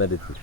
meditate.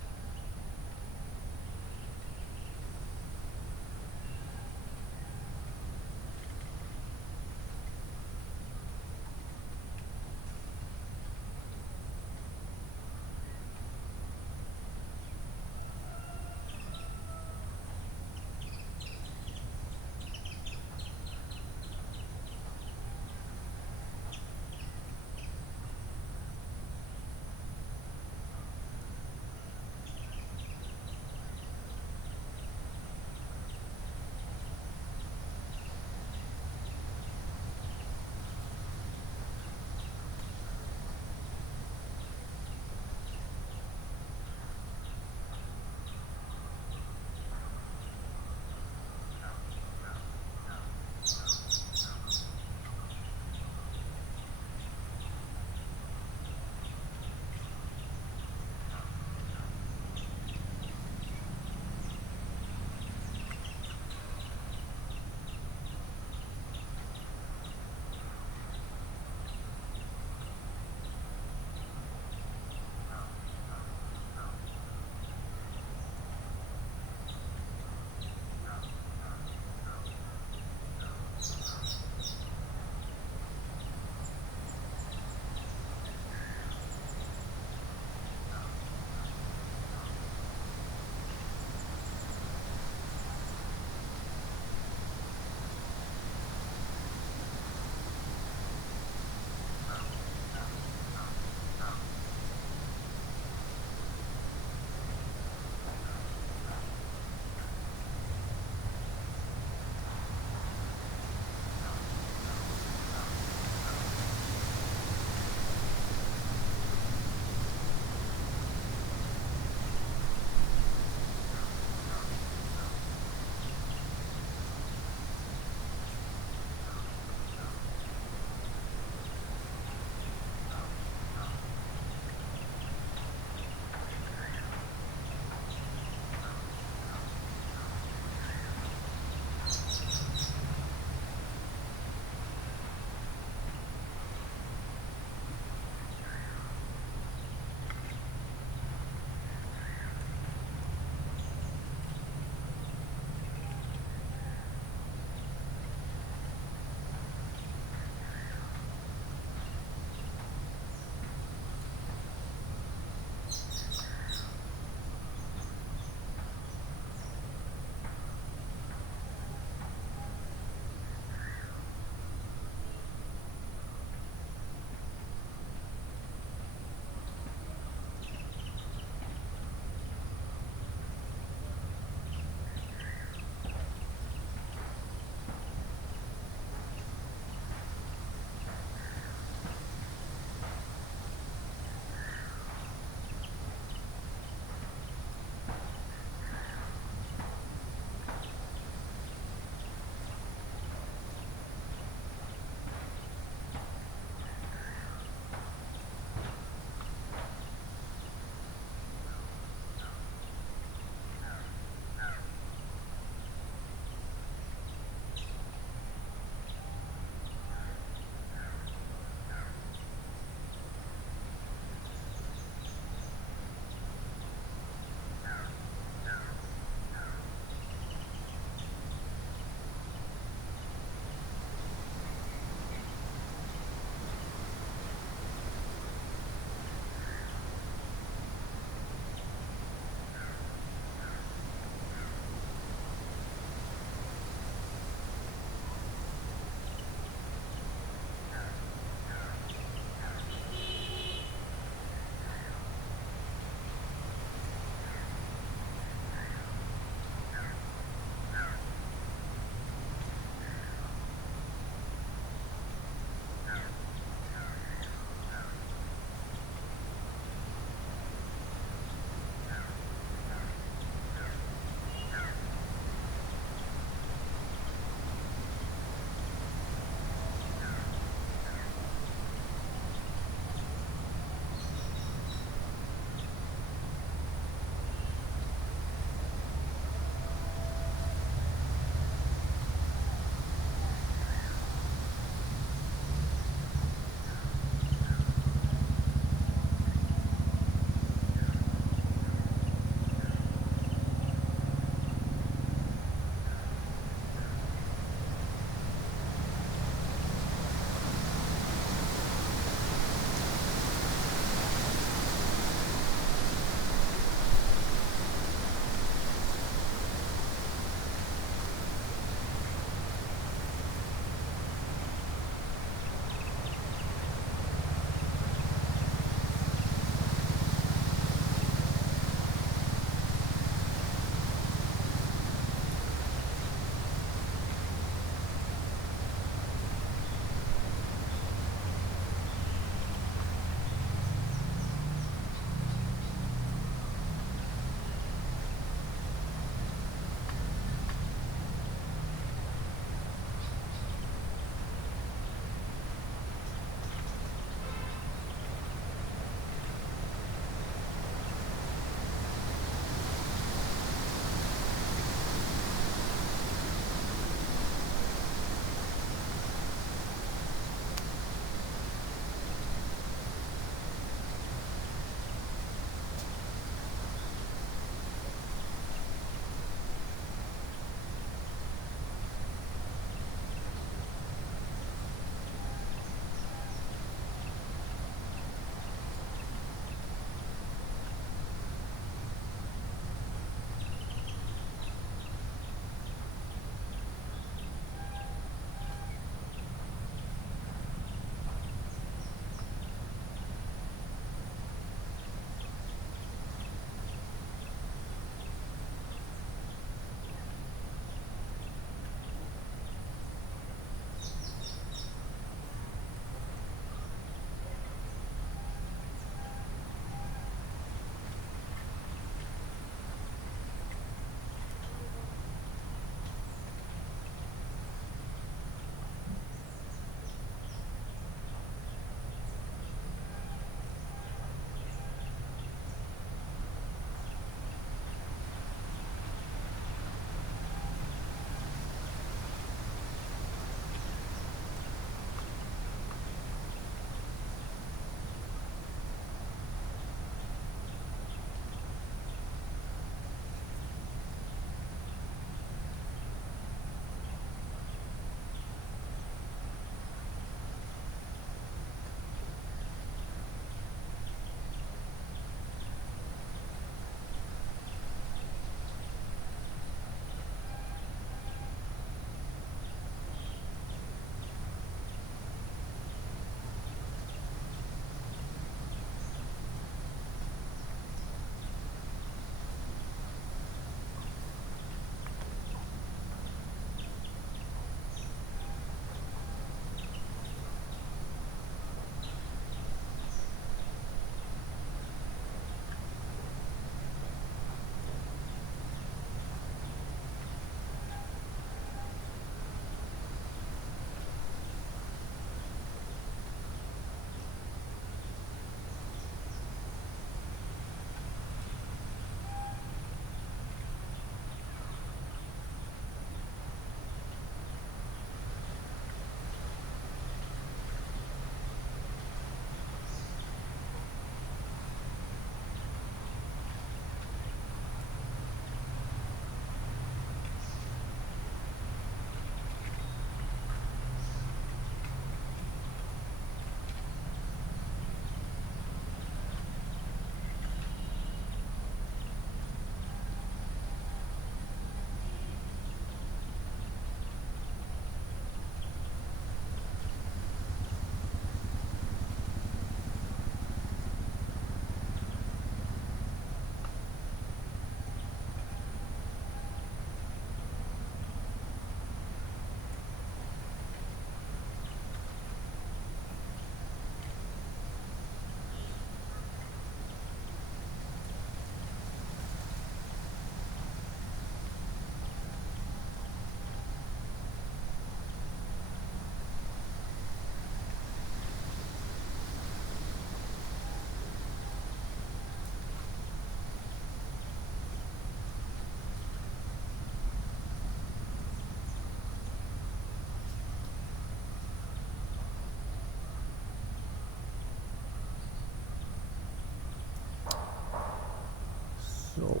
So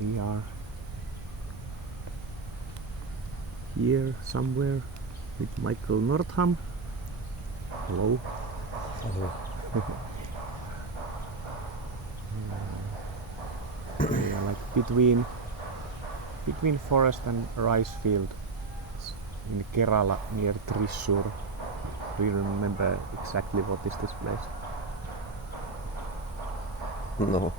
we are here somewhere with Michael Northam. Hello. Hello. We are like between forest and rice field. It's in Kerala near Thrissur. Do you remember exactly what is this place? No.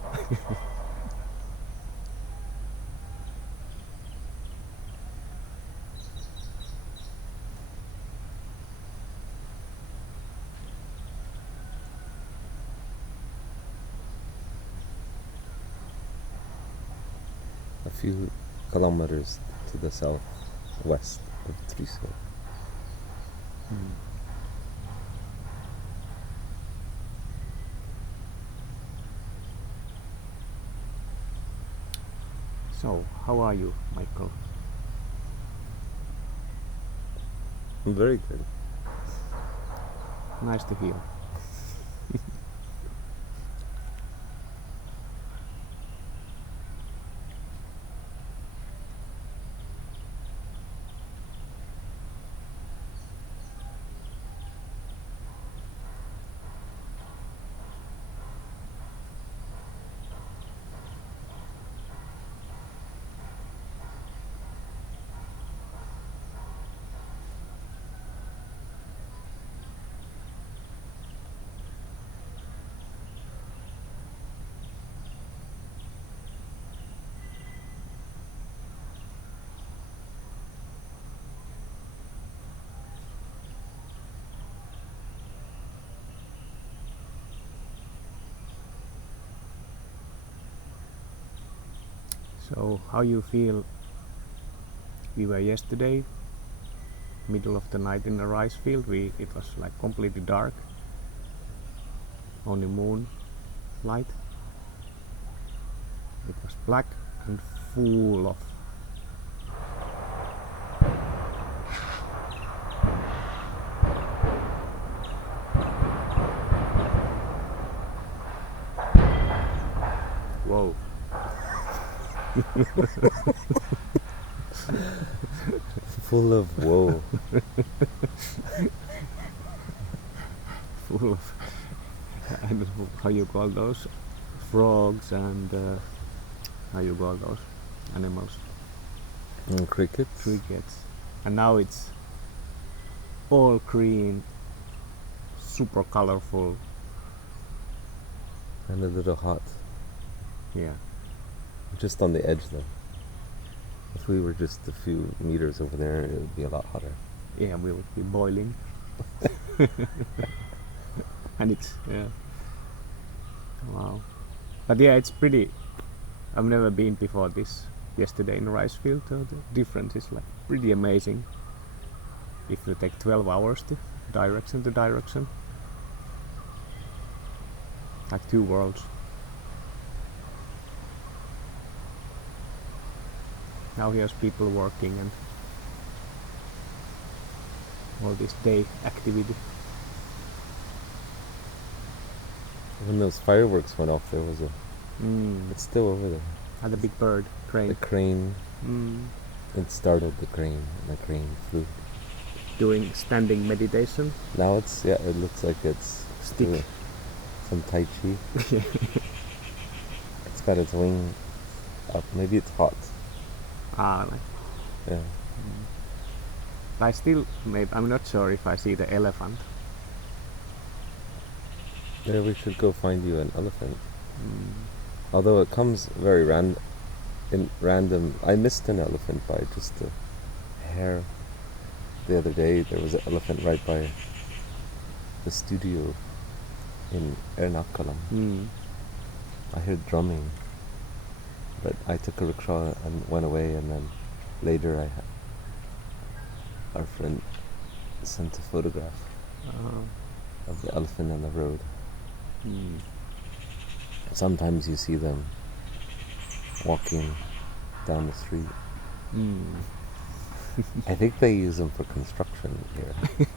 A few kilometers to the southwest of Thrissur. So, how are you, Michael? I'm very good. Nice to hear. So, how you feel? We were yesterday, middle of the night in the rice field. It was like completely dark, only moon light. It was black and full of whoa. Full of woe. Full of I don't know how you call those frogs and how you call those animals, And crickets. crickets, and now it's all green, super colorful. And a little hot. Yeah, Just on the edge though. If we were just a few meters over there, it would be a lot hotter. yeah, we would be boiling. And it's wow, but yeah, it's pretty. I've never been before this yesterday in the rice field, so the difference is like pretty amazing. If you take 12 hours to direction to direction, like two worlds. Now here's people working and all this day activity. When those fireworks went off, there was a. It's still over there. Had a big bird, crane. The crane. It startled the crane, and the crane flew. Doing standing meditation. Now it's it looks like it's Stick. doing some tai chi. It's got its wing up. Maybe it's hot. Like, Yeah. I still, I'm not sure if I see the elephant. Yeah, we should go find you an elephant. Although it comes very random. I missed an elephant by just a hair. The other day there was an elephant right by the studio in Ernakulam. I heard drumming, but I took a rickshaw and went away, and then later our friend sent a photograph of the elephant on the road. Sometimes you see them walking down the street. I think they use them for construction here.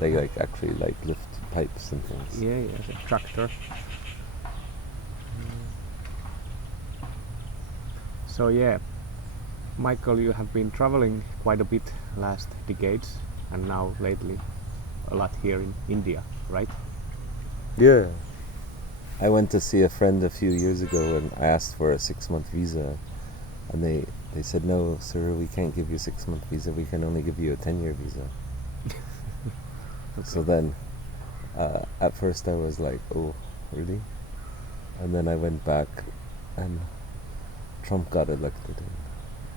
They actually lift pipes and things. Yeah, it's a tractor. So yeah, Michael, you have been traveling quite a bit last decades, and now lately a lot here in India, right? Yeah. I went to see a friend a few years ago and I asked for a 6-month visa, and they said, no, sir, we can't give you a 6-month visa, we can only give you a 10-year visa. Okay. So then, at first I was like, oh, really? And then I went back and Trump got elected in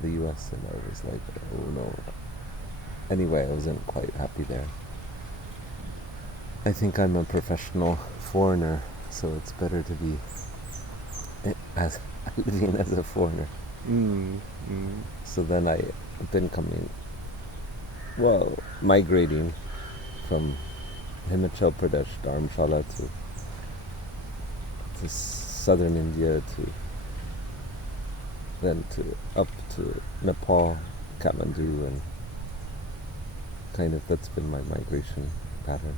the US, and I was like, oh no. Anyway, I wasn't quite happy there. I think I'm a professional foreigner, so it's better to be as living as a foreigner. So then I've been migrating from Himachal Pradesh, Dharamshala to southern India, then up to Nepal, Kathmandu, and kind of that's been my migration pattern.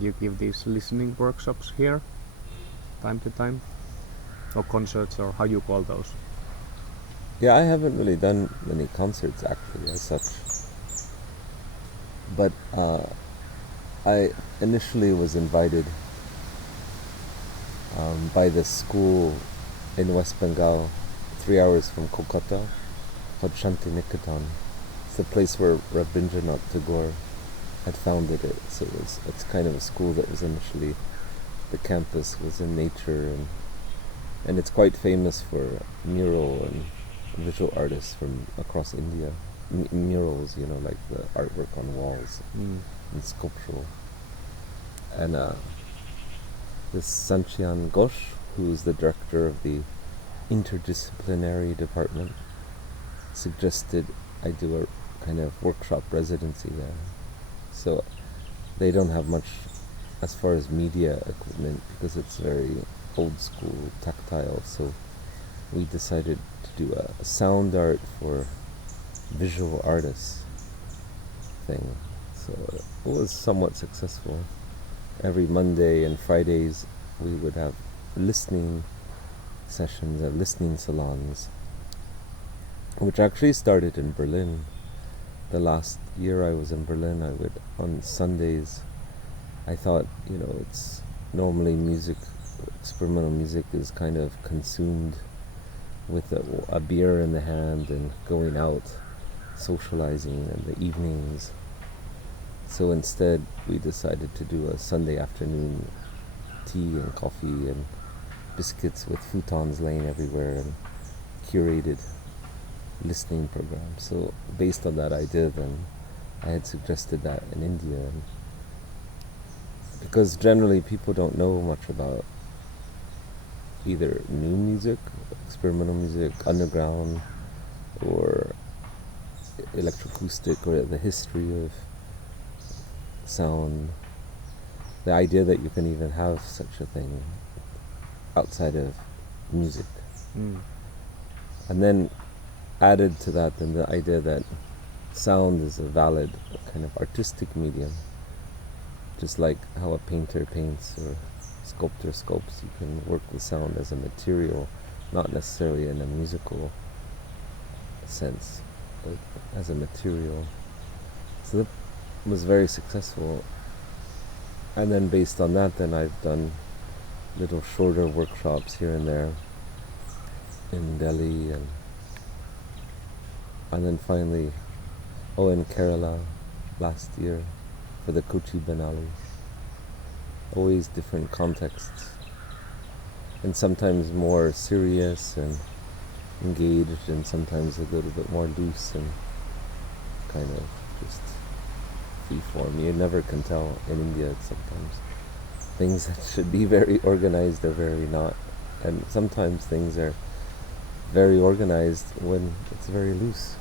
You give these listening workshops here, time to time, or concerts, or how you call those? Yeah, I haven't really done many concerts actually as such. But I initially was invited by this school in West Bengal, 3 hours from Kolkata, called Shanti Niketan. It's the place where Rabindranath Tagore had founded it. So it's kind of a school that was initially, the campus was in nature, and it's quite famous for mural and visual artists from across India. Murals, like the artwork on walls and sculptural. And this Sanchian Ghosh, who's the director of the interdisciplinary department, suggested I do a kind of workshop residency there. So they don't have much as far as media equipment because it's very old school, tactile. So we decided to do a sound art for visual artists thing. So it was somewhat successful. Every Monday and Fridays we would have listening sessions or listening salons, which actually started in Berlin. The last year I was in Berlin, I would, on Sundays, I thought, it's normally music, experimental music is kind of consumed with a beer in the hand and going out, socializing in the evenings. So instead, we decided to do a Sunday afternoon tea and coffee and biscuits with futons laying everywhere and curated listening program. So based on that idea, then I had suggested that in India, because generally people don't know much about either new music, experimental music, underground, or electroacoustic, or the history of sound, the idea that you can even have such a thing outside of music. And then added to that then the idea that sound is a valid kind of artistic medium, just like how a painter paints or sculptor sculpts. You can work with sound as a material, not necessarily in a musical sense, but as a material. So that was very successful. And then based on that, then I've done little shorter workshops here and there in Delhi, and then finally in Kerala last year for the Kochi Benali. Always different contexts, and sometimes more serious and engaged, and sometimes a little bit more loose and kind of just free form. You never can tell in India. Sometimes things that should be very organized are very not, and sometimes things are very organized when it's very loose.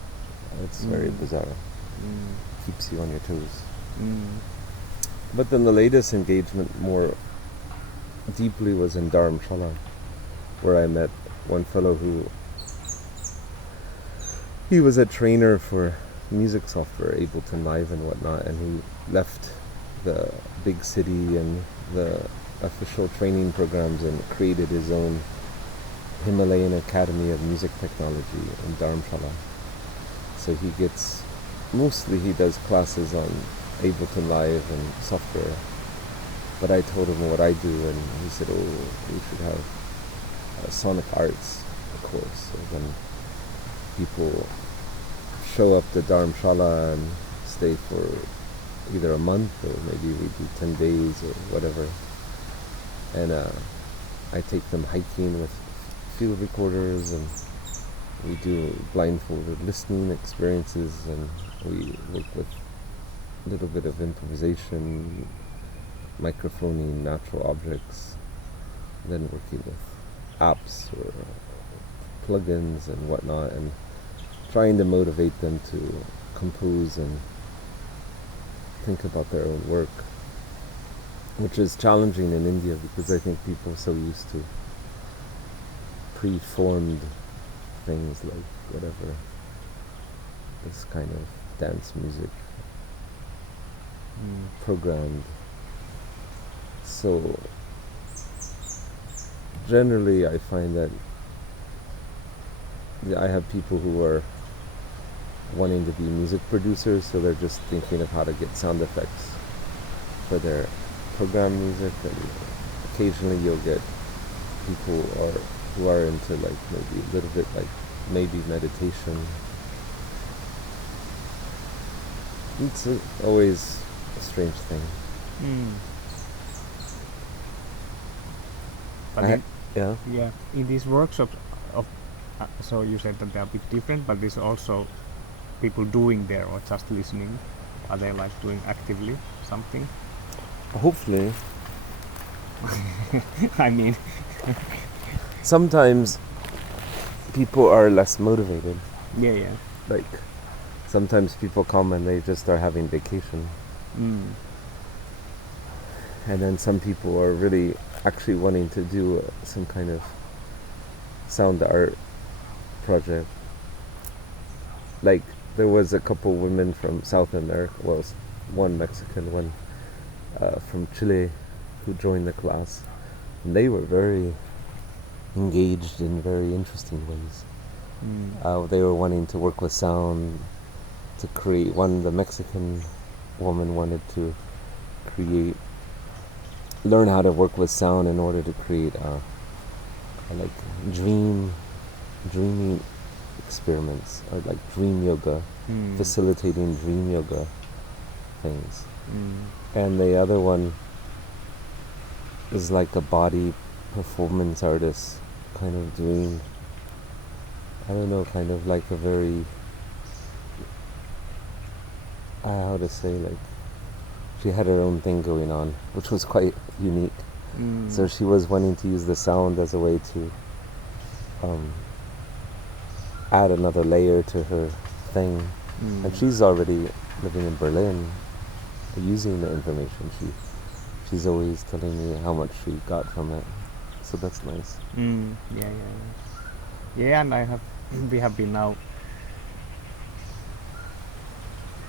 It's very bizarre. Keeps you on your toes. But then the latest engagement more deeply was in Dharamshala, where I met one fellow who he was a trainer for music software, Ableton Live and whatnot, and he left the big city and the official training programs and created his own Himalayan Academy of Music Technology in Dharamshala. So he does classes on Ableton Live and software. But I told him what I do, and he said, "Oh, we should have a Sonic Arts course." So then people show up to Dharamshala and stay for either a month or maybe we do 10 days or whatever. And I take them hiking with field recorders, and we do blindfolded listening experiences, and we work with a little bit of improvisation, microphoning natural objects, then working with apps or plugins and whatnot, and trying to motivate them to compose and think about their own work, which is challenging in India because I think people are so used to preformed things like whatever, this kind of dance music, programmed. So generally I find that I have people who are wanting to be music producers, so they're just thinking of how to get sound effects for their program music, and occasionally you'll get people who are into like maybe a little bit like maybe meditation. It's always a strange thing. But Yeah. in these workshops, so you said that they are a bit different, but there's also people doing there or just listening. Are they like doing actively something? Hopefully. I mean, Sometimes people are less motivated. yeah. Like sometimes people come and they just are having vacation. And then some people are really actually wanting to do some kind of sound art project. Like there was a couple women from South America, well, one Mexican, one from Chile, who joined the class. And they were very engaged in very interesting ways. They were wanting to work with sound to create. The Mexican woman wanted to learn how to work with sound in order to create like dreaming experiments, or like dream yoga, facilitating dream yoga things. And the other one is like a body performance artist, kind of doing, I don't know, kind of like a very, how to say, like, she had her own thing going on, which was quite unique. So she was wanting to use the sound as a way to add another layer to her thing. And she's already living in Berlin, using the information. She's always telling me how much she got from it. So that's nice. Yeah, and we have been now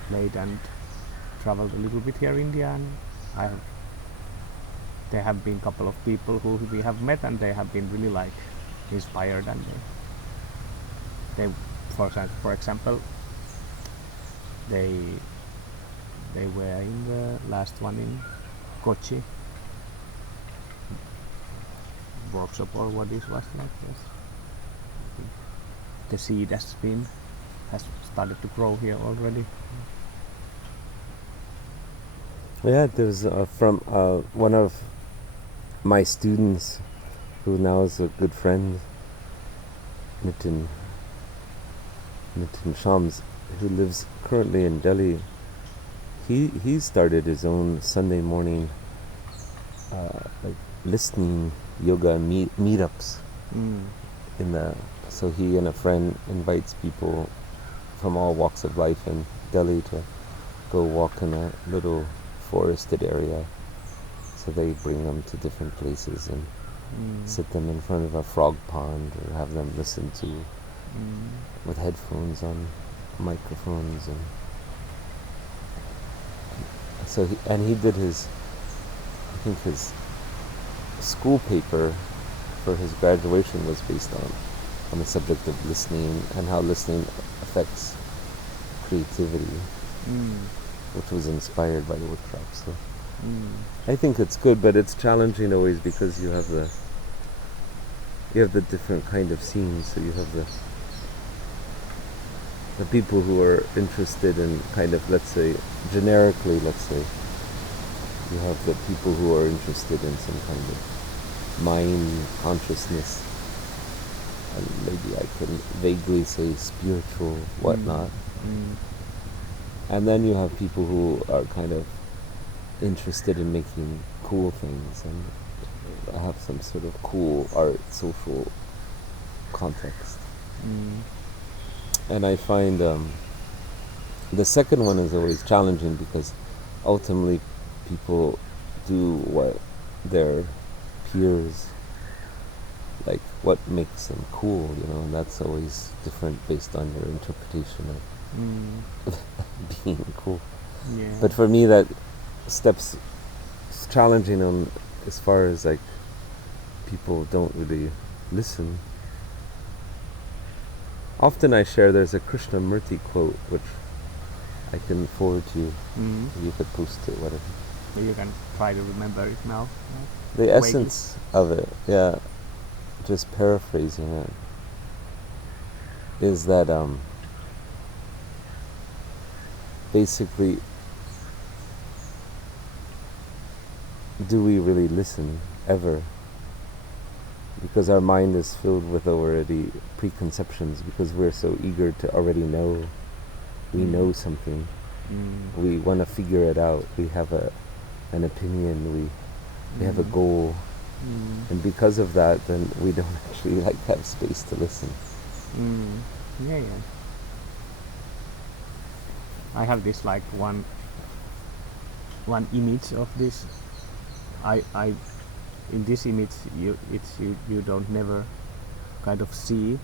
played and traveled a little bit here in India, and there have been a couple of people who we have met, and they have been really like inspired, and they for example they were in the last one in Kochi workshop, or what this was like. Yes, the seed has started to grow here already. Yeah, there's from one of my students, who now is a good friend, Nitin Shams, who lives currently in Delhi. He started his own Sunday morning like listening yoga meetups. So he and a friend invites people from all walks of life in Delhi to go walk in a little forested area. So they bring them to different places, and sit them in front of a frog pond or have them listen to with headphones on, microphones, and so he did his, I think his school paper for his graduation was based on the subject of listening and how listening affects creativity, which was inspired by the workshop. So I think it's good, but it's challenging always because you have the different kind of scenes. So you have the people who are interested in kind of, let's say, generically, you have the people who are interested in some kind of mind consciousness, and maybe I can vaguely say spiritual, whatnot. And then you have people who are kind of interested in making cool things and have some sort of cool art, social context. And I find the second one is always challenging because ultimately people do what their peers, like what makes them cool, and that's always different based on your interpretation of being cool. Yeah. But for me that steps challenging on as far as like people don't really listen. Often I share, there's a Krishnamurti quote which I can forward to you. You could post it, whatever. You can try to remember it now. The essence of it, just paraphrasing it, is that basically, do we really listen ever? Because our mind is filled with already preconceptions, because we're so eager to already know. We know something. We want to figure it out. We have an opinion. We have a goal. And because of that, then we don't actually have space to listen. Yeah. I have this one image of this. I in this image you don't never kind of see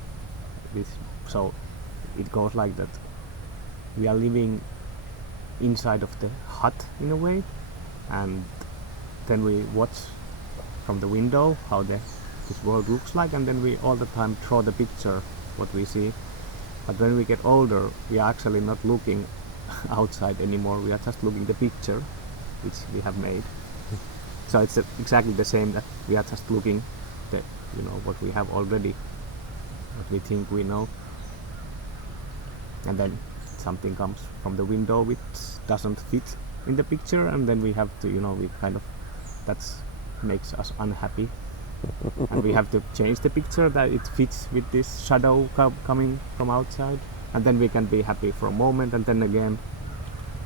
this, so it goes like that. We are living inside of the hut in a way, and then we watch from the window how this world looks like, and then we all the time draw the picture what we see. But when we get older, we are actually not looking outside anymore. We are just looking the picture which we have made. So it's exactly the same, that we are just looking the what we have already, what we think we know, and then something comes from the window which doesn't fit in the picture, and then we have to we kind of, that makes us unhappy, and we have to change the picture that it fits with this shadow coming from outside, and then we can be happy for a moment, and then again,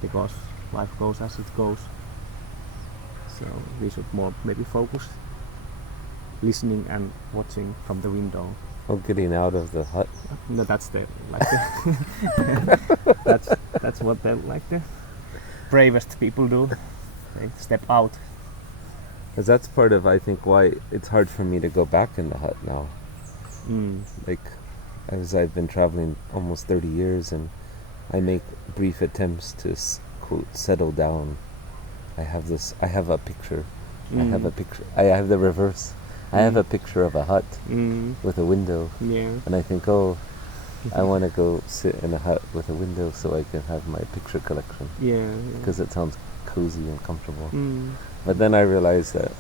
because life goes as it goes. So we should more maybe focus listening and watching from the window. Or getting out of the hut. No, that's the that's what the bravest people do. They step out. Because that's part of, I think, why it's hard for me to go back in the hut now. As I've been traveling almost 30 years, and I make brief attempts to quote settle down. I have a picture. I have the reverse. I have a picture of a hut with a window. Yeah. And I think, I want to go sit in a hut with a window so I can have my picture collection. Yeah. Because it sounds cozy and comfortable. But then I realized that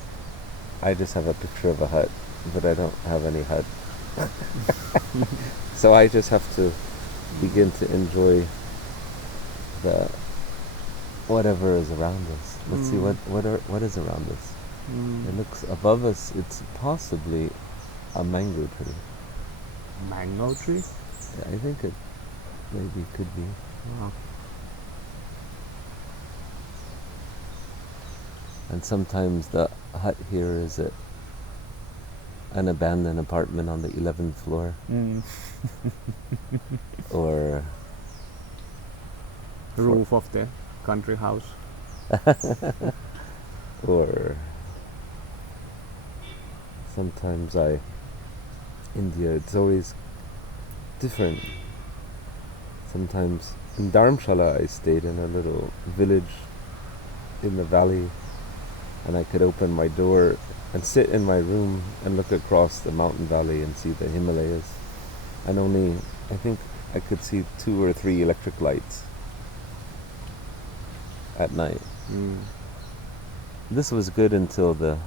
I just have a picture of a hut, but I don't have any hut. So I just have to begin to enjoy the whatever is around us. Let's see what is around us. It looks above us. It's possibly a mango tree. Mango tree? Yeah, I think it maybe could be. Wow. And sometimes the hut here is an abandoned apartment on the 11th floor. Or the roof of the country house. sometimes India, it's always different. Sometimes in Dharamshala I stayed in a little village in the valley, and I could open my door and sit in my room and look across the mountain valley and see the Himalayas. And I think I could see 2 or 3 electric lights at night. This was good until the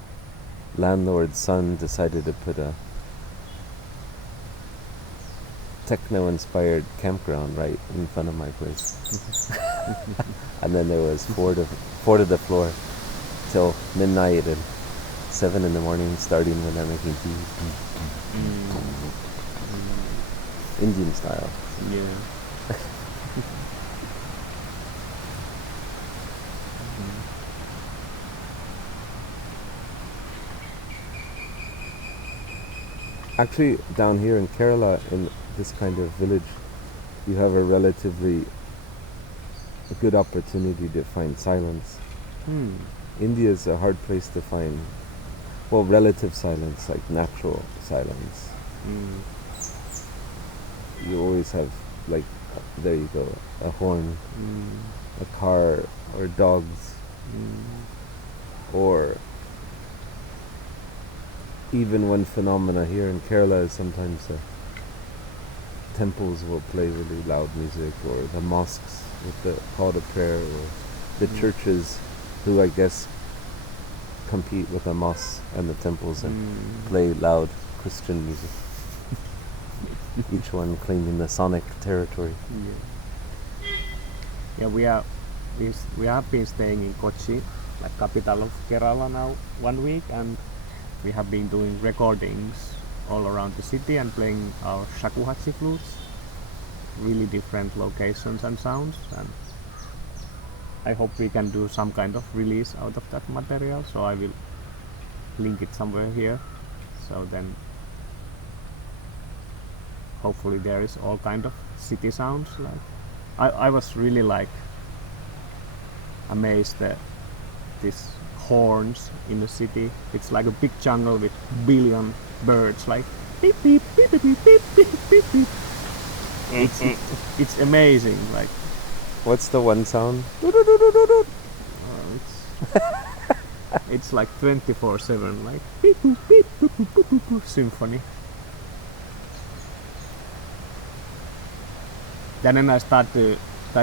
landlord's son decided to put a techno-inspired campground right in front of my place. And then there was 4 to the floor till midnight and 7 in the morning, starting when they're making tea. Indian style. Yeah. Actually, down here in Kerala, in this kind of village, you have a relatively good opportunity to find silence. India is a hard place to find, well, relative silence, like natural silence. You always have, like, there you go, a horn, a car, or dogs, or even one phenomena here in Kerala is sometimes the temples will play really loud music, or the mosques with the call to prayer, or the churches who I guess compete with the mosques and the temples and play loud Christian music. Each one claiming the sonic territory. Yeah, we have been staying in Kochi, like capital of Kerala now, 1 week, and we have been doing recordings all around the city and playing our shakuhachi flutes, really different locations and sounds, and I hope we can do some kind of release out of that material, so I will link it somewhere here, so then hopefully there is all kind of city sounds. Like I was really like amazed that these horns in the city, it's like a big jungle with billion birds, like beep beep beep beep beep beep beep beep. It's amazing. Like, what's the one sound? It's like 24/7, like beep boop beep boop boop boop boop boop symphony. Then I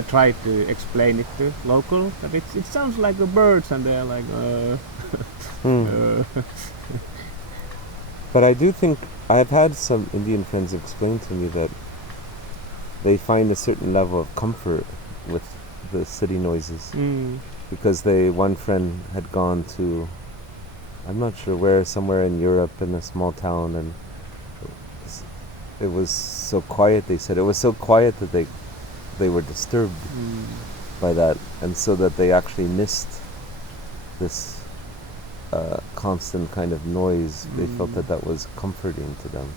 tried to explain it to local, that it sounds like the birds, and they're like, But I do think I've had some Indian friends explain to me that they find a certain level of comfort with the city noises, because one friend had gone to, I'm not sure where, somewhere in Europe in a small town, and it was so quiet. They said it was so quiet that they were disturbed by that, and so that they actually missed this constant kind of noise. They felt that was comforting to them.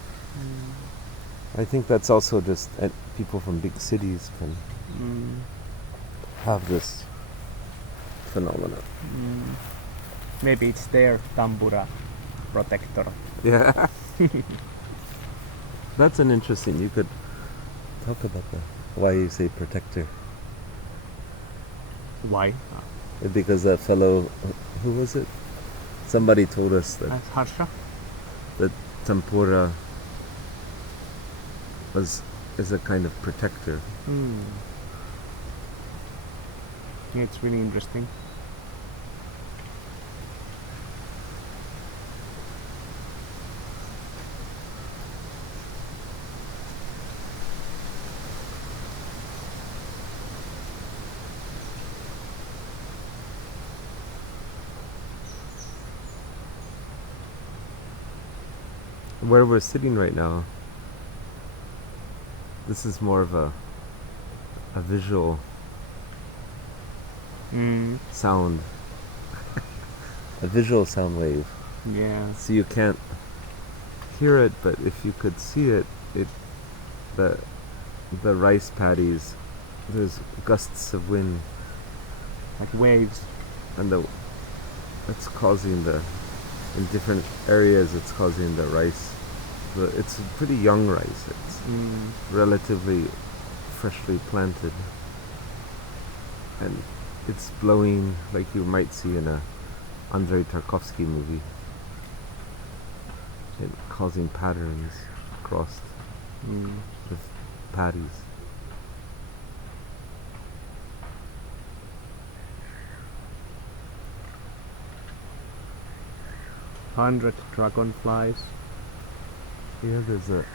I think that's also just people from big cities can have this phenomena. Maybe it's their tambura protector. Yeah. That's an interesting, you could talk about that. Why you say protector? Why? Because that fellow, who was it? Somebody told us that Harsha? that tempura is a kind of protector. Yeah, it's really interesting. Where we're sitting right now, this is more of a visual sound, a visual sound wave. Yeah. So you can't hear it, but if you could see it, the rice paddies, there's gusts of wind, Like waves. and that's causing the in different areas it's causing the rice. But it's pretty young rice. It's relatively freshly planted. And it's blowing like you might see in a Andrei Tarkovsky movie. And causing patterns across the paddies. $100 dragonflies. Yeah, there's a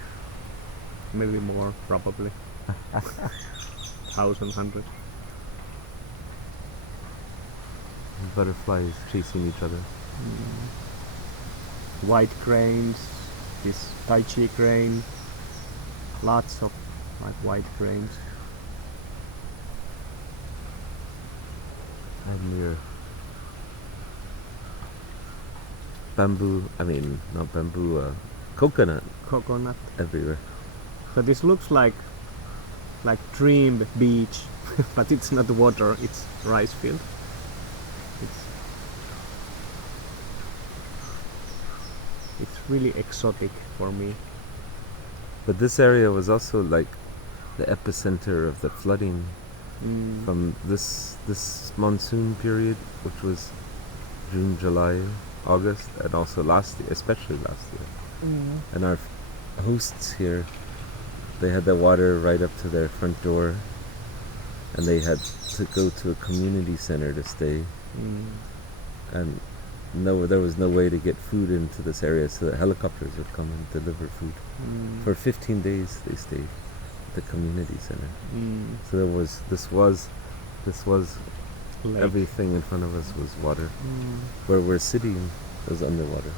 Maybe more, probably. 1,100. butterflies chasing each other. White cranes, this Tai Chi crane, lots of like white cranes. And near bamboo, not bamboo, coconut Coconut. everywhere. So this looks like dream beach, but it's not water, it's rice field. It's really exotic for me. But this area was also like the epicenter of the flooding from this monsoon period, which was June, July, August, and also last year, especially last year. And our hosts here, they had the water right up to their front door, and they had to go to a community center to stay. And there was no way to get food into this area, so the helicopters would come and deliver food. For 15 days they stayed at the community center. So this was Lake. everything in front of us was water. Where we're sitting was underwater.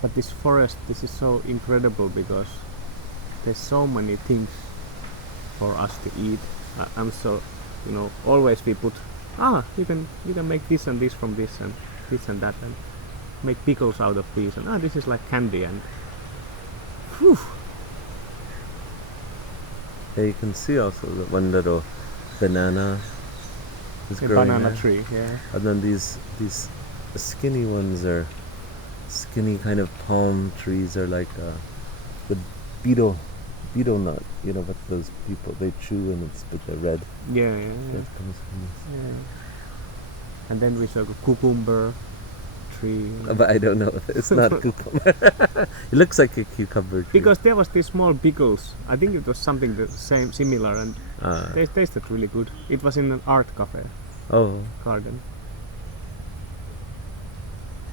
But this forest, this is so incredible because there's so many things for us to eat. I'm so, always we put, you can make this and this from this and that, and make pickles out of these, and this is like candy, and whew. Yeah, you can see also that one little banana is A growing banana there. tree, yeah. And then these skinny ones are skinny kind of palm trees are like the beetle nut, what those people they chew and it's but they're red. Yeah. That comes from this. Yeah. And then we saw a cucumber tree. But I don't know if it's not cucumber. It looks like a cucumber tree. Because there was these small pickles. I think it was something the same, similar, and they tasted really good. It was in an art cafe garden.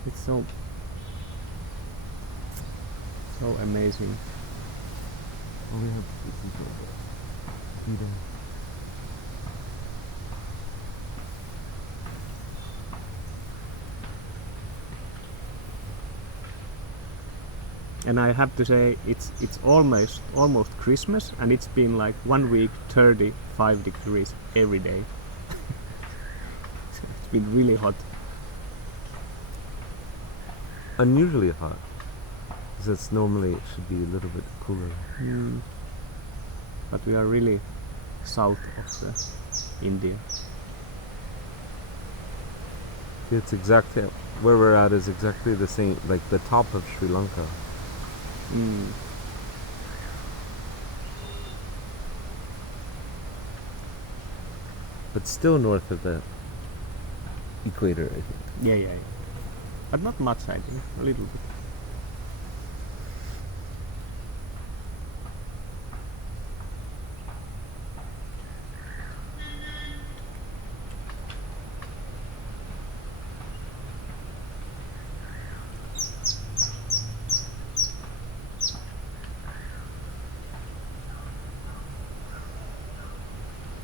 It's so amazing. We have to listen to it. Beetle. And I have to say, it's almost Christmas, and it's been like 1 week 35 degrees every day. It's been really hot. Unusually hot. Because it's normally it should be a little bit cooler. But we are really south of the India. It's exactly where we're at is exactly the same, like the top of Sri Lanka. But still north of the equator, I think. Yeah. But not much, I think. A little bit.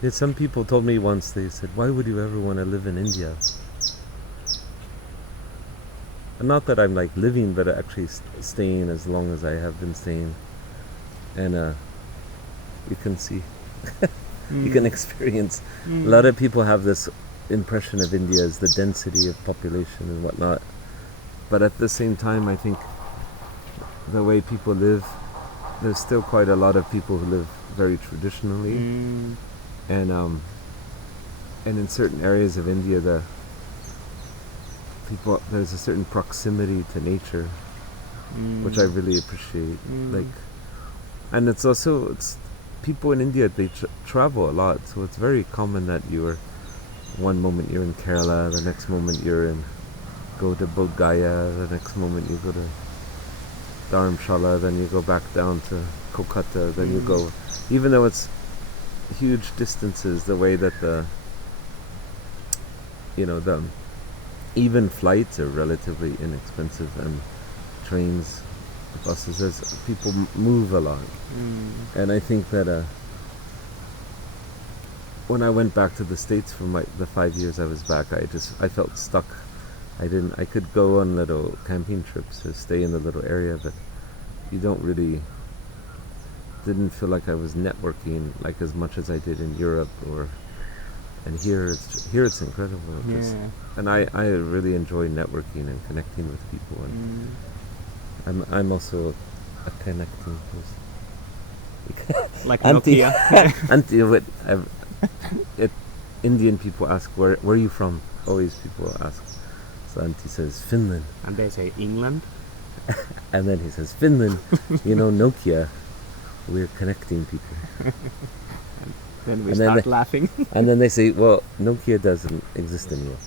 Yeah, some people told me once, they said, why would you ever want to live in India? And not that I'm like living, but actually staying as long as I have been staying. And you can see, you can experience. A lot of people have this impression of India as the density of population and whatnot. But at the same time, I think the way people live, there's still quite a lot of people who live very traditionally, and in certain areas of India, there's a certain proximity to nature, which I really appreciate. Like, and it's people in India, they travel a lot, so it's very common that one moment you're in Kerala, the next moment go to Bodh Gaya, the next moment you go to Dharamshala, then you go back down to Kolkata, then you go, even though it's huge distances, the way that the even flights are relatively inexpensive, and trains, buses, people move a lot. And I think that when I went back to the States for the 5 years I was back, I felt stuck. I could go on little camping trips or stay in the little area, but didn't feel like I was networking like as much as I did in Europe and here it's incredible. And I really enjoy networking and connecting with people, and I'm also a connecting person. Like Nokia. Indian people ask, where are you from? Always people ask. So Antti says Finland. And they say England. And then he says Finland. Nokia. We're connecting people. Then we start laughing. And then they say, well, Nokia doesn't exist anymore.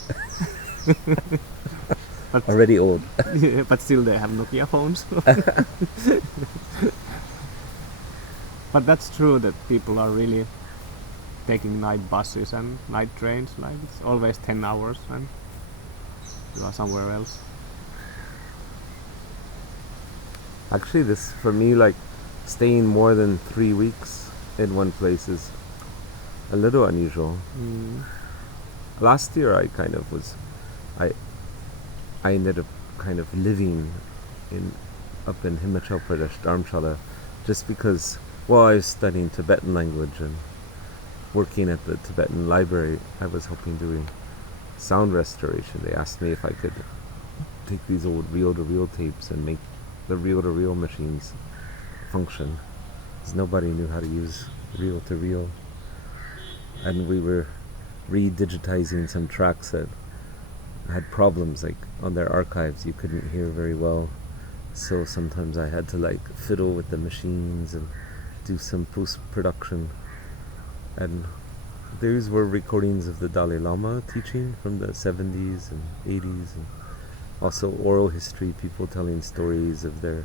Already old. But still they have Nokia phones. But that's true that people are really taking night buses and night trains. Like, it's always 10 hours and you are somewhere else. Actually, this, for me, like, staying more than 3 weeks in one place is a little unusual. Last year I ended up kind of living up in Himachal Pradesh, Dharamshala, just because, I was studying Tibetan language and working at the Tibetan library. I was helping doing sound restoration. They asked me if I could take these old reel-to-reel tapes and make the reel-to-reel machines function, because nobody knew how to use reel-to-reel. And we were re-digitizing some tracks that had problems, like on their archives you couldn't hear very well, so sometimes I had to fiddle with the machines and do some post-production. And these were recordings of the Dalai Lama teaching from the 70s and 80s, and also oral history, people telling stories of their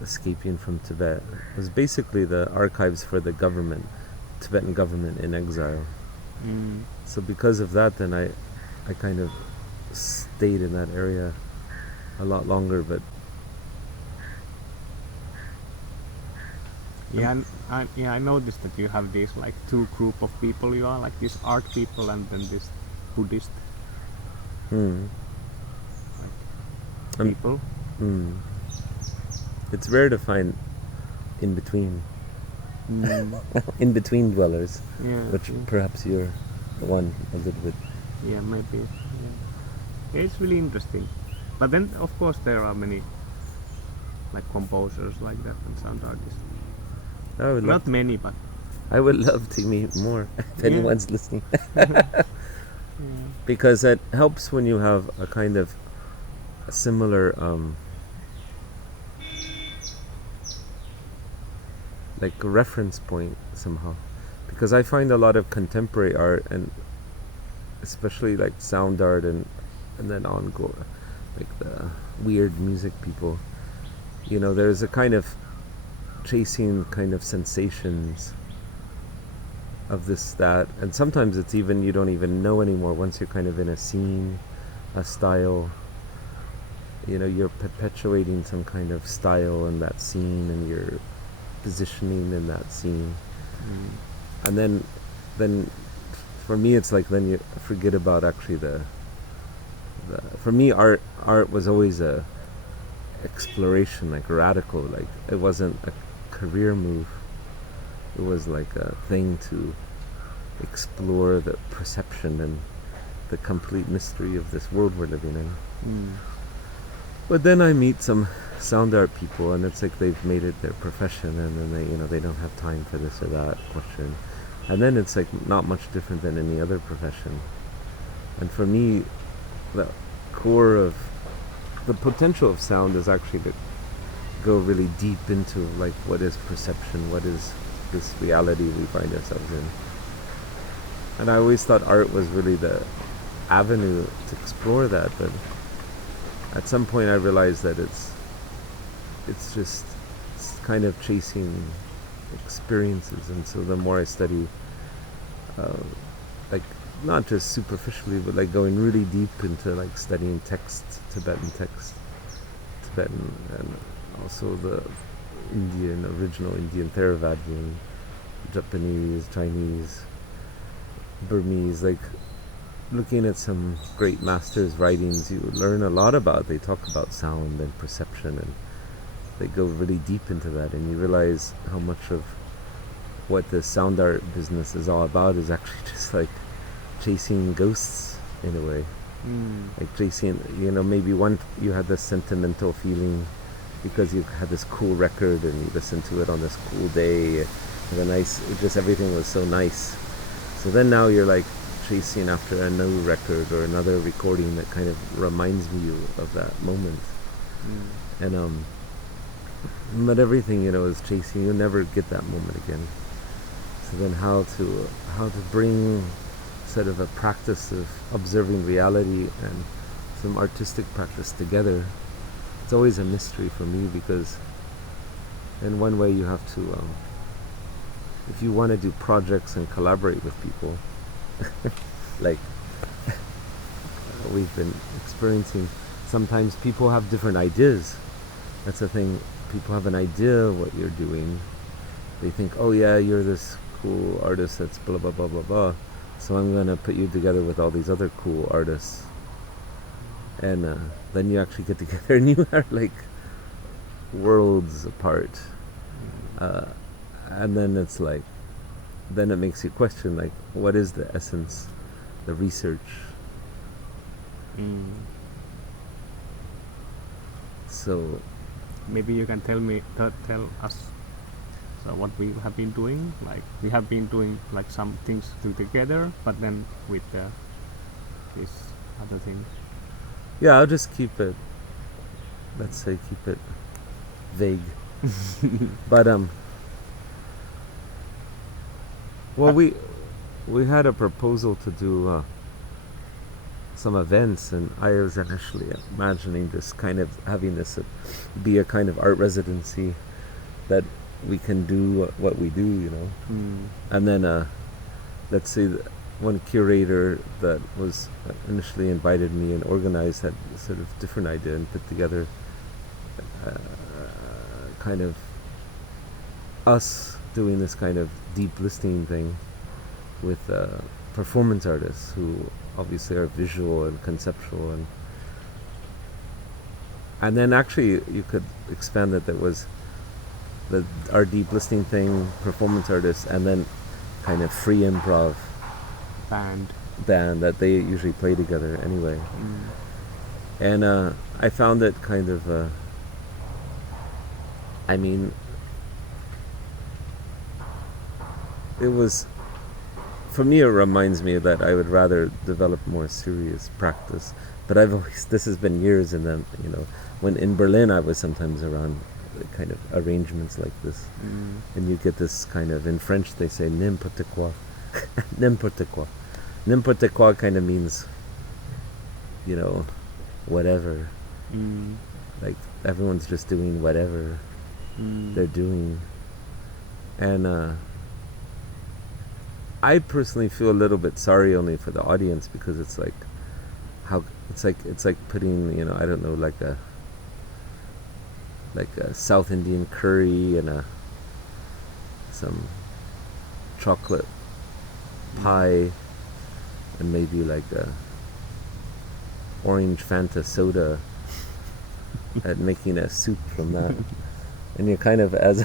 escaping from Tibet. It was basically the archives for the Tibetan government in exile. So because of that, then I kind of stayed in that area a lot longer. But I noticed that you have these two group of people. You are like these art people and then this Buddhist people. It's rare to find in between. In between dwellers, which perhaps you're the one a little bit. Yeah, maybe. Yeah, it's really interesting. But then, of course, there are many composers like that and sound artists. Not many, but I would love to meet more if anyone's listening. Because it helps when you have a kind of a similar a reference point somehow, because I find a lot of contemporary art, and especially sound art and then the weird music people, there's a kind of chasing kind of sensations of this, that, and sometimes it's even, you don't even know anymore once you're kind of in a scene, a style, you're perpetuating some kind of style in that scene, and you're positioning in that scene. And then for me it's then you forget about actually the for me art was always a exploration, radical, it wasn't a career move, it was a thing to explore the perception and the complete mystery of this world we're living in. But then I meet some sound art people, and it's like they've made it their profession, and then they don't have time for this or that question, and then it's like not much different than any other profession. And for me, the core of the potential of sound is actually to go really deep into like what is perception, what is this reality we find ourselves in. And I always thought art was really the avenue to explore that, but at some point I realized that it's kind of chasing experiences. And so the more I study, like not just superficially, but like going really deep into like studying text, Tibetan, and also the original Indian Theravada, Japanese, Chinese, Burmese, like looking at some great masters' writings, you learn a lot about. They talk about sound and perception, and they go really deep into that, and you realize how much of what the sound art business is all about is actually just like chasing ghosts in a way. Like chasing, maybe you had this sentimental feeling because you had this cool record and you listened to it on this cool day with everything was so nice. So then now you're like chasing after a new record or another recording that kind of reminds you of that moment. And but everything is chasing. You'll never get that moment again. So then how to bring sort of a practice of observing reality and some artistic practice together, it's always a mystery for me, because in one way you have to if you want to do projects and collaborate with people like we've been experiencing, sometimes people have different ideas. That's the thing. People have an idea of what you're doing. They think, oh yeah, you're this cool artist that's blah blah blah blah blah, so I'm going to put you together with all these other cool artists. And then you actually get together and you are like worlds apart. And then it's like, then it makes you question, like, what is the essence, the research? So maybe you can tell us what we have been doing. Like we have been doing like some things together, but then with this other thing. Yeah, I'll just keep it. Let's say keep it vague. But well, we had a proposal to do some events, and I was initially imagining this kind of having this be a kind of art residency that we can do what we do, and then let's say one curator that was initially invited me and organized had a sort of different idea and put together kind of us doing this kind of deep listening thing with performance artists who obviously are visual and conceptual, and then actually you could expand that there was our deep listening thing, performance artists, and then kind of free improv band that they usually play together anyway. And I found it kind of it was, for me, it reminds me that I would rather develop more serious practice. But this has been years, and then, when in Berlin I was sometimes around kind of arrangements like this. And you get this kind of, in French they say n'importe quoi. N'importe quoi. N'importe quoi kind of means, whatever. Like everyone's just doing whatever they're doing. And I personally feel a little bit sorry only for the audience, because it's like it's like putting, I don't know, like a South Indian curry and some chocolate pie and maybe like a orange Fanta soda and making a soup from that. And you're kind of, as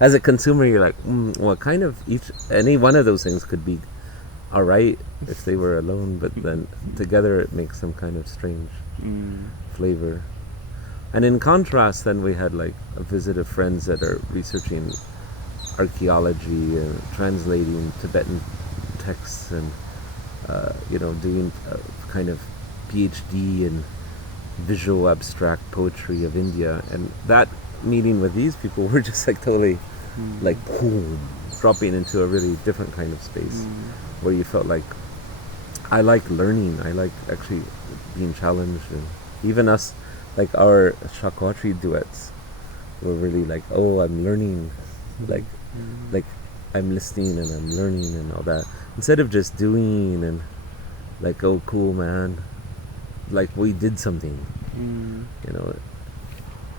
a consumer, you're like, well, kind of any one of those things could be all right if they were alone, but then together it makes some kind of strange flavor. And in contrast, then we had like a visit of friends that are researching archaeology and translating Tibetan texts and doing a kind of PhD in visual abstract poetry of India. And that meeting with these people were just like totally like boom, dropping into a really different kind of space where you felt like I like learning, I like actually being challenged, and even us, like our Shakwatri duets were really like, oh, I'm learning, like I'm listening and I'm learning and all that, instead of just doing and like, oh cool man, like we did something.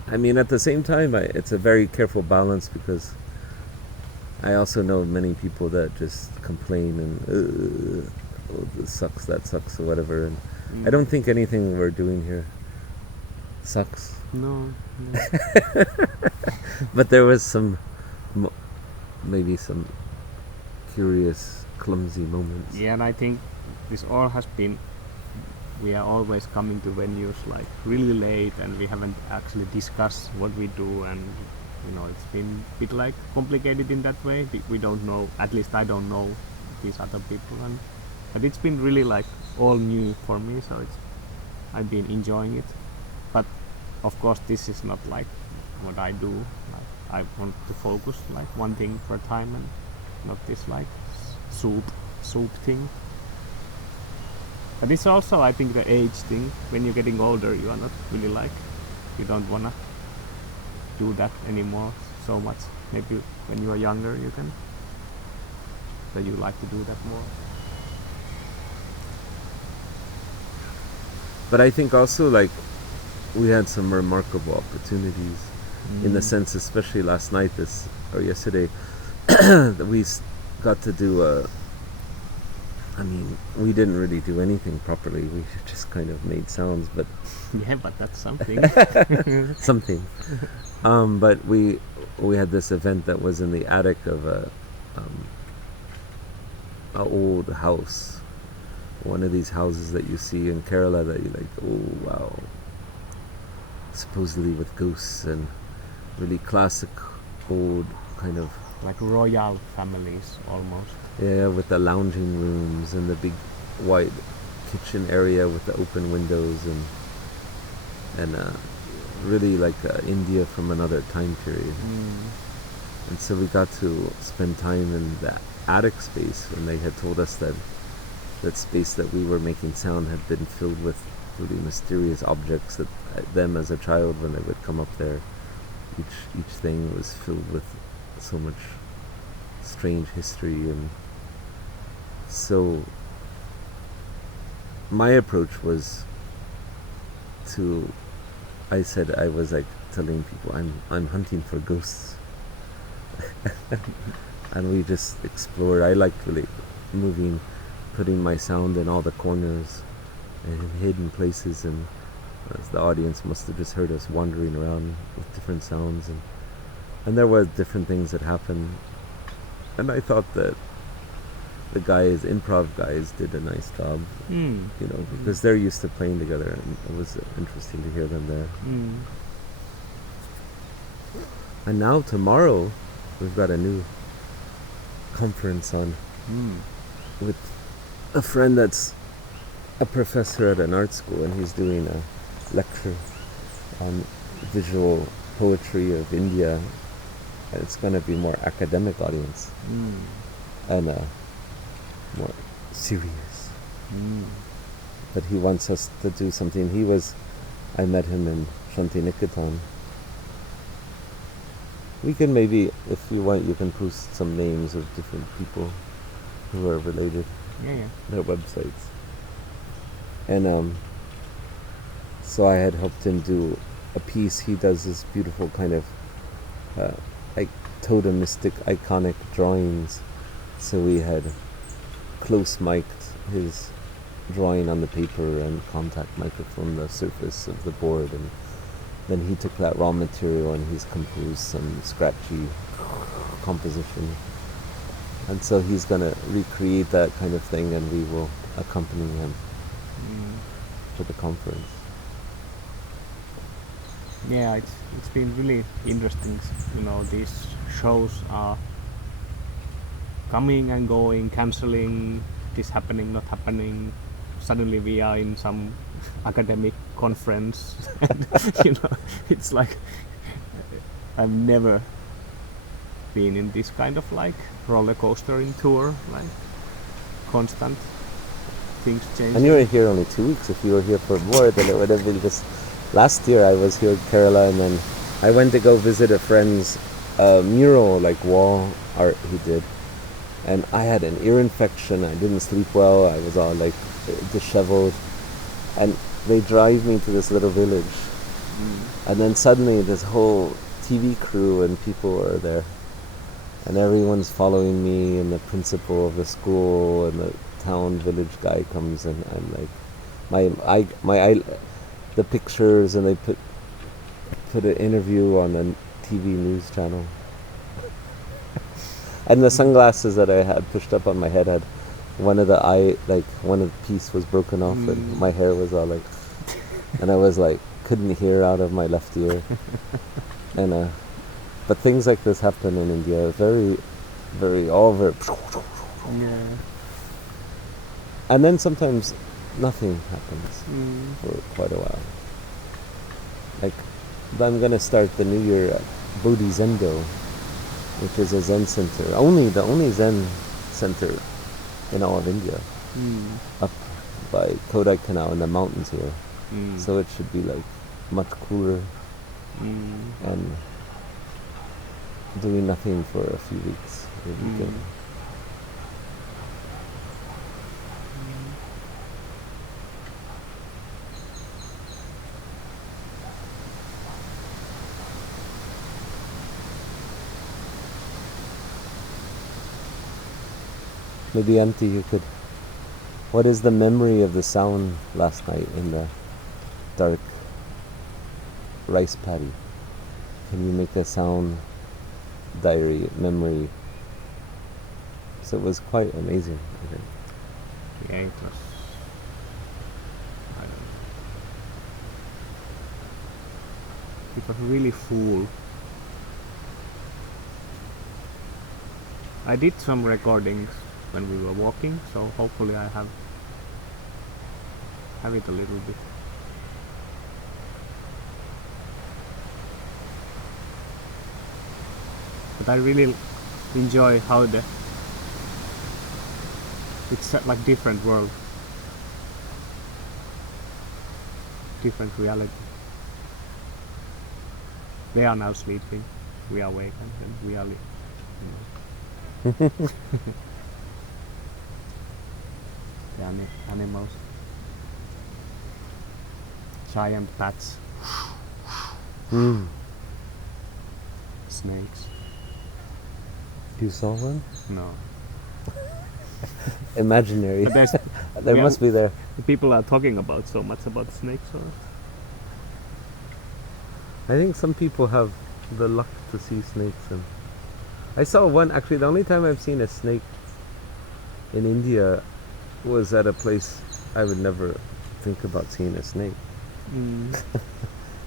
I mean, at the same time, it's a very careful balance, because I also know many people that just complain and oh, this sucks, that sucks, or whatever, and I don't think anything we're doing here sucks. No. But there was maybe some curious, clumsy moments. Yeah, and I think this all has been, we are always coming to venues like really late, and we haven't actually discussed what we do, and it's been a bit like complicated in that way. We don't know, at least I don't know these other people, but it's been really like all new for me, so I've been enjoying it. But of course this is not like what I do. Like, I want to focus like one thing per time, and not this like soup thing. But it's also, I think, the age thing. When you're getting older, you are not really like, you don't wanna do that anymore so much. Maybe when you are younger, you like to do that more. But I think also like we had some remarkable opportunities in the sense, especially last night, or yesterday, that we got to do we didn't really do anything properly. We just kind of made sounds, but yeah, but that's something. something. But we had this event that was in the attic of a old house, one of these houses that you see in Kerala that you're like, oh wow, supposedly with ghosts and really classic old kind of like royal families almost. Yeah, with the lounging rooms and the big white kitchen area with the open windows and really like India from another time period. And so we got to spend time in the attic space, and they had told us that space that we were making sound had been filled with really mysterious objects that them as a child, when they would come up there, each thing was filled with so much strange history. And so my approach was I was like telling people I'm hunting for ghosts. And we just explored. I liked really moving, putting my sound in all the corners and hidden places, and the audience must have just heard us wandering around with different sounds, and there were different things that happened. And I thought that the improv guys did a nice job, because they're used to playing together, and it was interesting to hear them there. And now tomorrow we've got a new conference on with a friend that's a professor at an art school, and he's doing a lecture on visual poetry of India. And it's going to be more academic audience and more serious. But he wants us to do something. I met him in Shantiniketan. We can maybe, if you want, you can post some names of different people who are related. Yeah. Their websites. And so I had helped him do a piece. He does this beautiful kind of like totemistic, iconic drawings. So we had close mic'd his drawing on the paper and contact microphone the surface of the board, and then he took that raw material and he's composed some scratchy composition, and so he's gonna recreate that kind of thing, and we will accompany him to the conference. Yeah, it's been really interesting. You know, these shows are coming and going, canceling, this happening, not happening. Suddenly we are in some academic conference, and you know, it's like I've never been in this kind of like roller coaster in tour, like constant things changing. And you were here only 2 weeks. If you were here for more, then it would have been just. Last year I was here in Kerala, and then I went to go visit a friend's mural, like wall art he did. And I had an ear infection. I didn't sleep well. I was all like disheveled. And they drive me to this little village. And then suddenly this whole TV crew and people are there. And everyone's following me, and the principal of the school and the town village guy comes, and I'm like, the pictures, and they put an interview on a TV news channel. And the sunglasses that I had pushed up on my head had one of the piece was broken off, and my hair was all like, and I was like, couldn't hear out of my left ear. And but things like this happen in India, very Yeah. and then sometimes nothing happens for quite a while. Like, I'm gonna start the new year at Bodhi Zendo, which is a Zen center, the only Zen center in all of India, up by Kodai Canal in the mountains here. So it should be like much cooler, and doing nothing for a few weeks would be good. Maybe Antti, you could. What is the memory of the sound last night in the dark rice paddy? Can you make a sound diary memory? So it was quite amazing, I think. Yeah, it was. I don't know. It was really full. I did some recordings when we were walking, so hopefully I have it a little bit. But I really enjoy how it's like different world, different reality. They are now sleeping, we are awake, and then we are the animals, giant bats, snakes. You saw one? No. Imaginary. But there's There must be there. people are talking about so much about snakes. Or I think some people have the luck to see snakes. And I saw one, actually the only time I've seen a snake in India was at a place I would never think about seeing a snake.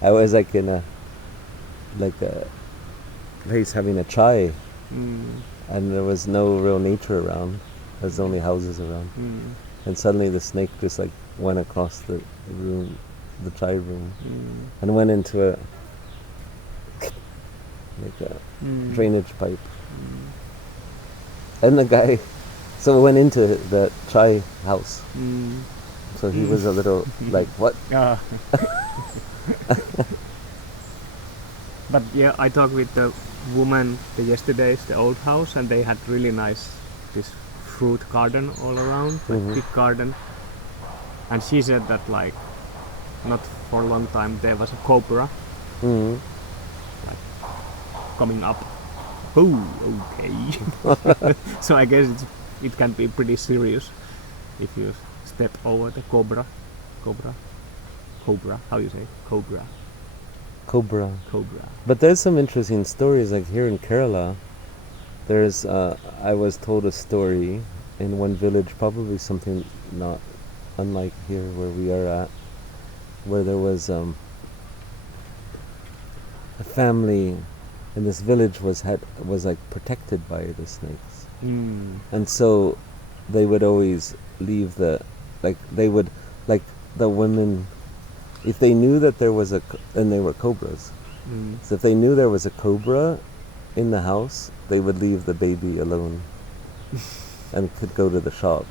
I was like in a place having a chai, and there was no real nature around. There's only houses around. And suddenly the snake just like went across the room, the chai room, and went into a drainage pipe. And the guy, so went into the chai house. So he was a little like, what? Yeah. But yeah, I talked with the woman yesterday's the old house, and they had really nice this fruit garden all around, like big garden. And she said that like not for a long time there was a cobra like coming up. Oh, okay. So I guess it can be pretty serious if you step over the cobra. How you say cobra? Cobra. Cobra. But there's some interesting stories, like here in Kerala. There's, I was told a story in one village, probably something not unlike here where we are at, where there was a family in this village was like protected by the snakes, and so they would always leave the women, if they knew that there was and they were cobras. So if they knew there was a cobra in the house, they would leave the baby alone and could go to the shop.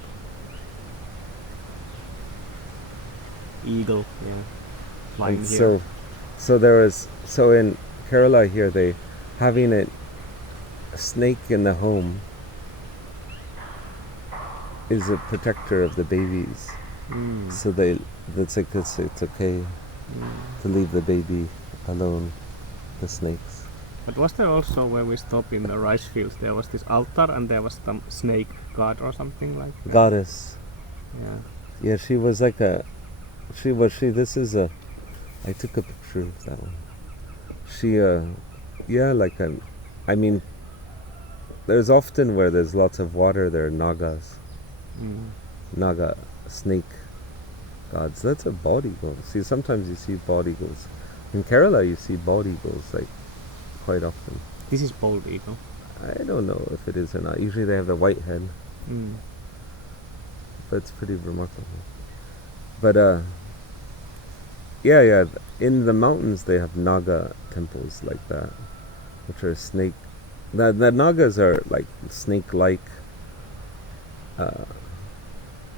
Eagle, yeah. Flying And here. so in Kerala here, they having a snake in the home is a protector of the babies. So it's okay to leave the baby alone, the snakes. But was there also, where we stopped in the rice fields, there was this altar and there was some snake god or something like that? Goddess. Yeah. Yeah, she was like I took a picture of that one. I mean, there's often where there's lots of water, there are nagas. Naga, snake gods. That's a bald eagle. See, sometimes you see bald eagles. In Kerala, you see bald eagles, like, quite often. This is bald eagle. I don't know if it is or not. Usually they have the white head. But it's pretty remarkable. But, in the mountains they have Naga temples like that, which are snake. The Nagas are like snake-like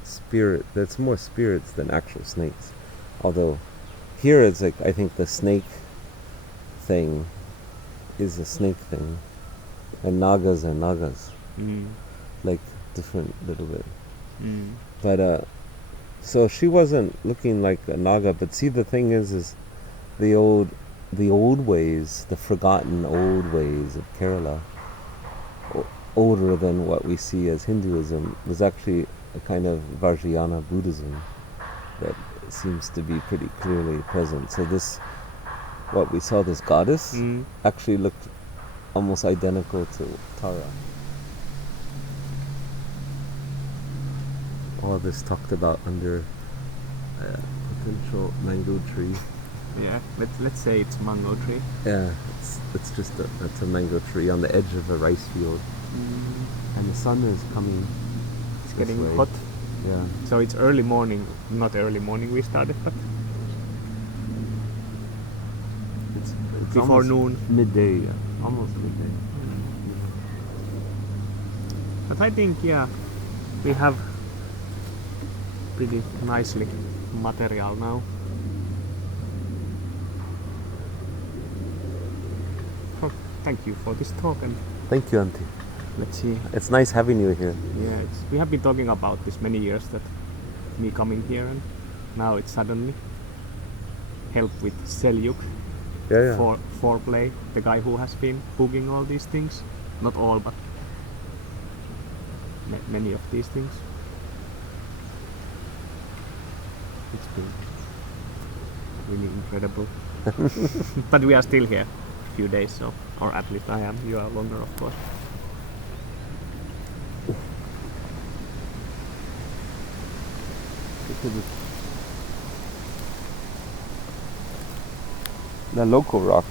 spirit. That's more spirits than actual snakes. Although here it's like, I think the snake thing is a snake thing, and Nagas are Nagas, like different little bit. But so she wasn't looking like a Naga. But see, the thing is the old ways, the forgotten old ways of Kerala, older than what we see as Hinduism, was actually a kind of Vajrayana Buddhism that seems to be pretty clearly present. So what we saw, this goddess, actually looked almost identical to Tara. All this talked about under a potential mango tree. Yeah, let's say it's mango tree. Yeah, it's just it's a mango tree on the edge of a rice field, and the sun is coming. It's getting way. hot. Yeah. So it's early morning. Not early morning we started, but It's before noon. Midday, yeah. Almost midday. But I think, yeah, we have pretty nicely material now. Oh, thank you for this talk, and Thank you, Antti. let's see. It's nice having you here. Yeah, we have been talking about this many years, that me coming here, and now it suddenly helped with Selyuk Yeah. for foreplay, the guy who has been booking all these things. Not all, but many of these things. It's been really incredible. But we are still here a few days, so, or at least I am. You are longer, of course. The local rock.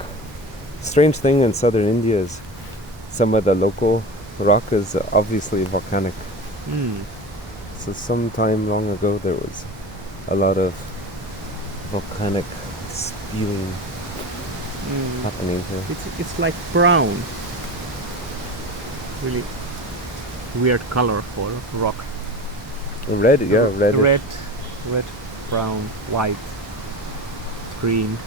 Strange thing in southern India is some of the local rock is obviously volcanic. So some time long ago there was a lot of volcanic spewing happening here. It's like brown. Really weird color for rock. Red, yeah, red. Red, brown, white, green.